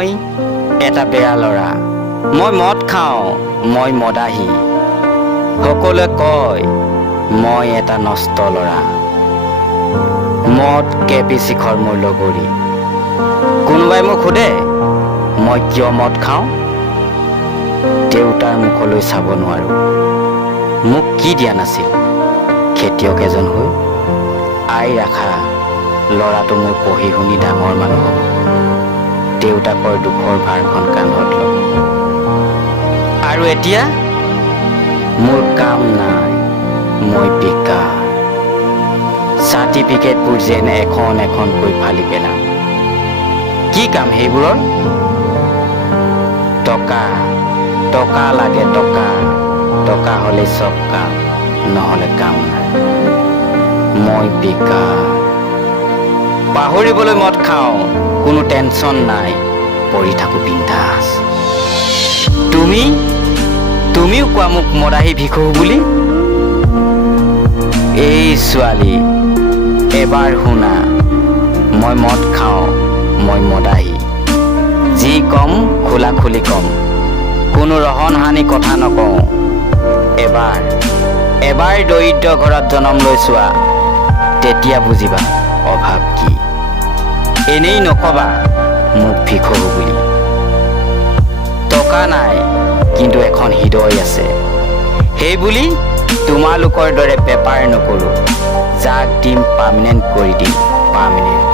মই এটা বেয়া ল'ৰা, মই মদ খাওঁ, মই মদাহী। সকলোৱে কয় মই এটা নষ্ট ল'ৰা। মদ কেপি শিখৰ মোৰ লগৰী। কোনোবাই মোক সোধে মই কিয় মদ খাওঁ? দেউতাৰ মুখলৈ চাব নোৱাৰোঁ। মোক কি দিয়া নাছিল খেতিয়ক এজন হৈ? আই ৰাখা ল'ৰাটো মোৰ পঢ়ি শুনি ডাঙৰ মানুহ হ'ব। দেউতাকৰ দুখৰ ভাৰখন কান্ধত ল'ব। আৰু এতিয়া মোৰ কাম নাই, মই বেকাৰ। চাৰ্টিফিকেটবোৰ যেন এখন এখনকৈ ফালি পেলাম। কি কাম সেইবোৰৰ? টকা টকা লাগে, টকা টকা হ'লে চব কাম, নহ'লে কাম নাই। মই বেকাৰ। পাহৰিবলৈ মদ খাওঁ, কোনো টেনচন নাই, পঢ়ি থাকোঁ বিন্দাছ। তুমিও কোৱা মোক মদাহী ভিখু বুলি? এই ছোৱালী এবাৰ শুনা, মই মদ খাওঁ, মই মদাহী। যি কম খোলা খুলি কম, কোনো ৰহন হানি কথা নকওঁ। এবাৰ দৰিদ্ৰ ঘৰত জনম লৈ চোৱা, তেতিয়া বুজিবা অভাৱ কি। এনেই নকবা মোক ভিখু বুলি। টকা নাই কিন্তু এখন হৃদয় আছে, সেইবুলি তোমালোকৰ দৰে বেপাৰ নকৰোঁ। যাক দিম পাৰ্মানেণ্ট কৰি দিম, পাৰ্মানেণ্ট।